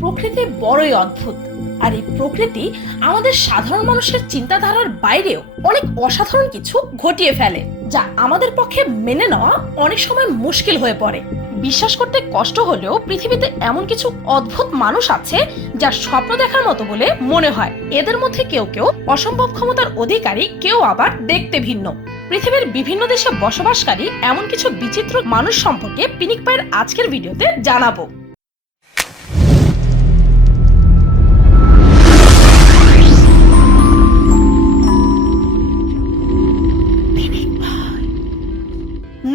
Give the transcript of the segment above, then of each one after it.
প্রকৃতি বড়ই অদ্ভুত, আর এই প্রকৃতি আমাদের সাধারণ মানুষের চিন্তাধারার বাইরেও অনেক অসাধারণ কিছু ঘটিয়ে ফেলে, যা আমাদের পক্ষে মেনে নেওয়া অনেক সময় মুশকিল হয়ে পড়ে। বিশ্বাস করতে কষ্ট হলেও পৃথিবীতে এমন কিছু অদ্ভুত মানুষ আছে যা স্বপ্ন দেখার মতো বলে মনে হয়। এদের মধ্যে কেউ কেউ অসম্ভব ক্ষমতার অধিকারী, কেউ আবার দেখতে ভিন্ন। পৃথিবীর বিভিন্ন দেশে বসবাসকারী এমন কিছু বিচিত্র মানুষ সম্পর্কে পিনিক পায়ের আজকের ভিডিওতে জানাবো।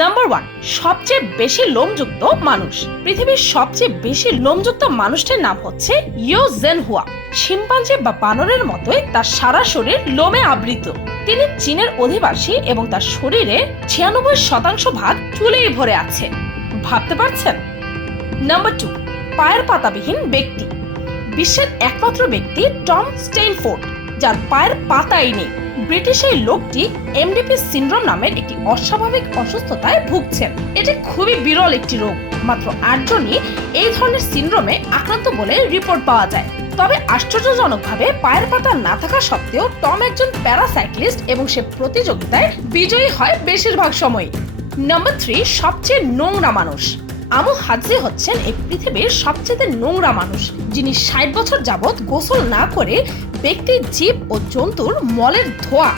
নাম্বার 1, সবচেয়ে বেশি লোমযুক্ত মানুষ। পৃথিবীর সবচেয়ে বেশি লোমযুক্ত মানুষটির নাম হচ্ছে ইউ জেনহুয়া। শিম্পাঞ্জি বা বানরের মতোই তার সারা শরীর লোমে আবৃত। তিনি চীনের অধিবাসী এবং তার শরীরে 96% ভাগ চুলেই ভরে আছে। ভাবতে পারছেন? নাম্বার 2, পায়ের পাতাবিহীন ব্যক্তি। বিশ্বের একমাত্র ব্যক্তি টম স্টেইনফোর্ড, যার পায়ের পাতাই নেই। ব্রিটিশ এই লোকটি এমডিপি সিনড্রোম নামের একটি অস্বাভাবিক অসুস্থতায় ভুগছেন। এটি খুবই বিরল একটি রোগ। মাত্র 8 জনই এই ধরনের সিনড্রোমে আক্রান্ত বলে রিপোর্ট পাওয়া যায়। তবে আশ্চর্যজনকভাবে পায়ের পাতা না থাকা সত্ত্বেও টম একজন প্যারাসাইক্লিস্ট এবং সে প্রতিযোগিতায় বিজয়ী হয় বেশিরভাগ সময়। নাম্বার 3, সবচেয়ে নোংরা মানুষ। আমু হাজি হচ্ছেন এই পৃথিবীর সবচেয়ে নোংরা মানুষ, যিনি 60 বছর যাবৎ গোসল না করে ব্যক্তির জীব ও জন্তুর মলের ধোয়া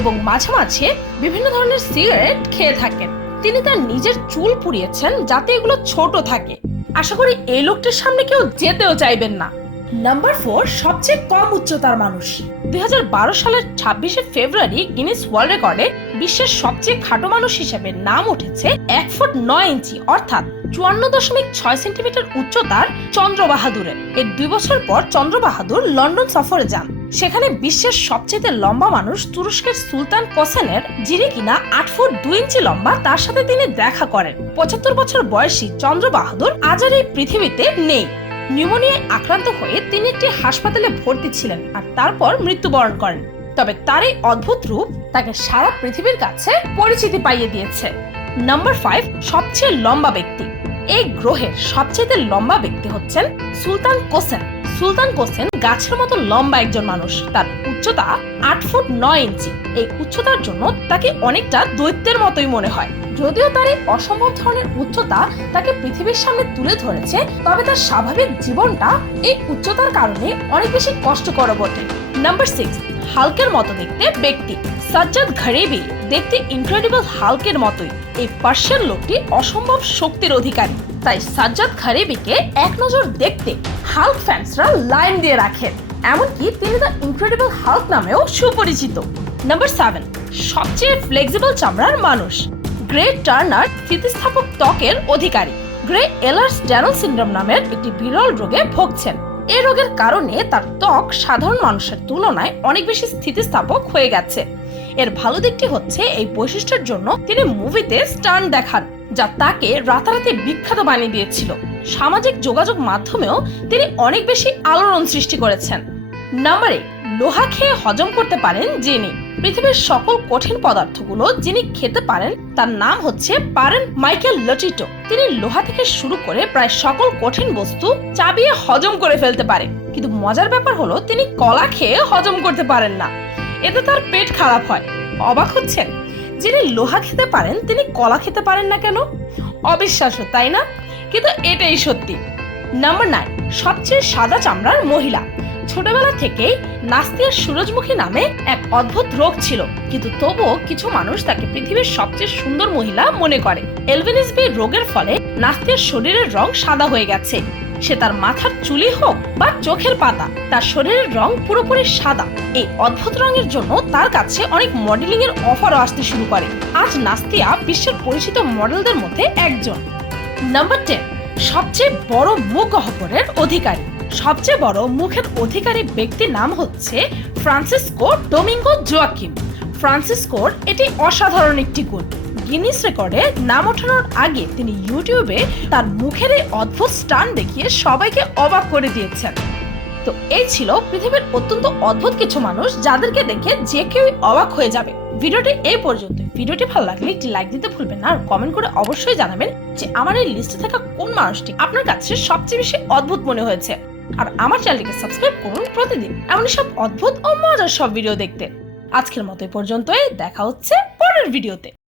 এবং মাঝে মাঝে বিভিন্ন ধরনের সিগারেট খেয়ে থাকেন। তিনি তার নিজের চুল পুড়িয়েছেন যাতে এগুলো ছোট থাকে। আশা করি এই লোকটির সামনে কেউ যেতেও চাইবেন না। নাম্বার 4, সবচেয়ে কম উচ্চতার মানুষ। 2012 সালের 26শে ফেব্রুয়ারি গিনেস ওয়ার্ল্ড রেকর্ডে বিশ্বের সবচেয়ে খাটো মানুষ হিসেবে নাম উঠেছে 1 ফুট 9 ইঞ্চি অর্থাৎ 54.6 সেন্টিমিটার উচ্চতার চন্দ্র বাহাদুরের। এর 2 বছর পর চন্দ্র বাহাদুর লন্ডন সফরে যান। সেখানে বিশ্বের সবচেয়ে লম্বা মানুষ তুরস্কের সুলতান কোসেনের, যিনি কিনা 8 ফুট 2 ইঞ্চি লম্বা, তার সাথে তিনি দেখা করেন। 75 বছর বয়সী চন্দ্র বাহাদুর আজ আর এই পৃথিবীতে নেই। নিউমোনিয়ায় আক্রান্ত হয়ে তিনি একটি হাসপাতালে ভর্তি ছিলেন আর তারপর মৃত্যুবরণ করেন। তবে তার এই অদ্ভুত রূপ তাকে সারা পৃথিবীর কাছে পরিচিতি পাইয়ে দিয়েছে। নাম্বার 5, সবচেয়ে লম্বা ব্যক্তি। এই গ্রহের সবচেয়ে লম্বা ব্যক্তি হচ্ছেন সুলতান কোসেন। সুলতান কোসেন গাছের মতো লম্বা একজন মানুষ। তার উচ্চতা 8 ফুট 9 ইঞ্চি। এই উচ্চতার জন্য তাকে অনেকটা দৈত্যের মতোই মনে হয়। যদিও তার এই অসম্ভব ধরনের উচ্চতা তাকে পৃথিবীর সামনে তুলে ধরেছে, তবে তার স্বাভাবিক জীবনটা এই উচ্চতার কারণে অনেক বেশি কষ্টকর বটে। নাম্বার 6, হাল্কের মতো দেখতে ব্যক্তি। সাজ্জাদ ঘারিবি দেখতে ইনক্রেডিবল হাল্কের মতোই। এই পার্সিয়ান লোকটি অসম্ভব শক্তির অধিকারী, তাই সাজ্জাদ ঘারিবিকে এক নজর দেখতে হাল্ক ফ্যান্সরা লাইন দিয়ে রাখেন। এমনকি তিনি দ্য ইনক্রেডিবল হাল্ক নামেও সুপরিচিত। নাম্বার 7, সবচেয়ে ফ্লেক্সিবল চামড়ার মানুষ। গ্রে টার্নার স্থিতিস্থাপক ত্বকের অধিকারী। গ্রে এলার্স ড্যানল সিনড্রোম নামের একটি বিরল রোগে ভুগছেন। এই রোগের কারণে তার ত্বক সাধারণ মানুষের তুলনায় অনেক বেশি স্থিতিস্থাপক হয়ে গেছে। এর ভালো দিকটি হচ্ছে এই বৈশিষ্ট্যের জন্য তিনি মুভিতে স্টান্ট দেখান, যা তাকে রাতারাতি বিখ্যাত বানিয়ে দিয়েছিল। সামাজিক যোগাযোগ মাধ্যমেও তিনি অনেক বেশি আলোড়ন সৃষ্টি করেছেন। নাম্বার 8, লোহা খেয়ে হজম করতে পারেন যিনি। পৃথিবীর সকল কঠিন পদার্থগুলো যিনি খেতে পারেন তার নাম হচ্ছে পারেন মাইকেল লটিটো। তিনি লোহা থেকে শুরু করে প্রায় সকল কঠিন বস্তু চাবিয়ে হজম করে ফেলতে পারে। কিন্তু মজার ব্যাপার হলো তিনি কলা খেয়ে হজম করতে পারেন না। এতে তার পেট খারাপ হয়। অবাক হচ্ছেন? যিনি লোহা খেতে পারেন তিনি কলা খেতে পারেন না কেন? অবিশ্বাস্য, তাই না? কিন্তু এটাই সত্যি। নাম্বার 9, সবচেয়ে সাদা চামড়ার মহিলা। ছোটবেলা থেকেই নাস্তিয়ার সূরজমুখী নামে এক অদ্ভুত রোগ ছিল, কিন্তু তবুও কিছু মানুষ তাকে পৃথিবীর সবচেয়ে সুন্দর মহিলা মনে করে। এলভিনিস-বি রোগের ফলে নাস্তিয়ার শরীরের রং সাদা হয়ে গেছে। সে তার মাথার চুলি হোক বা চোখের পাতা, তার শরীরের রং পুরোপুরি সাদা। এই অদ্ভুত রঙের জন্য তার কাছে অনেক মডেলিং এর অফারও আসতে শুরু করে। আজ নাস্তিয়া বিশ্বের পরিচিত মডেলদের মধ্যে একজন। নাম্বার 10, সবচেয়ে বড় মুখ গহ্বরের অধিকারী। সবচেয়ে বড় মুখের অধিকারী ব্যক্তির নাম হচ্ছে ফ্রান্সিসকো ডোমিঙ্গো জোয়াকিম। ফ্রান্সিসকোর এটি অসাধারণ একটি গুণ। গিনিস রেকর্ডে নাম ওঠানোর আগে তিনি ইউটিউবে তার মুখের এই অদ্ভুত স্টান দেখিয়ে সবাইকে অবাক করে দিয়েছেন। তো এই ছিল পৃথিবীর অত্যন্ত অদ্ভুত কিছু মানুষ যাদেরকে দেখে যে কেউ অবাক হয়ে যাবে। ভিডিওটি এই পর্যন্ত। ভিডিওটি ভালো লাগলে একটি লাইক দিতে ভুলবেন না, আর কমেন্ট করে অবশ্যই জানাবেন যে আমার এই লিস্টে থাকা কোন মানুষটি আপনার কাছে সবচেয়ে বেশি অদ্ভুত মনে হয়েছে। আর আমার চ্যানেলটিকে সাবস্ক্রাইব করুন প্রতিদিন এমন সব অদ্ভুত ও মজার সব ভিডিও দেখতে। আজকের মতো এই পর্যন্তই, দেখা হচ্ছে পরের ভিডিওতে।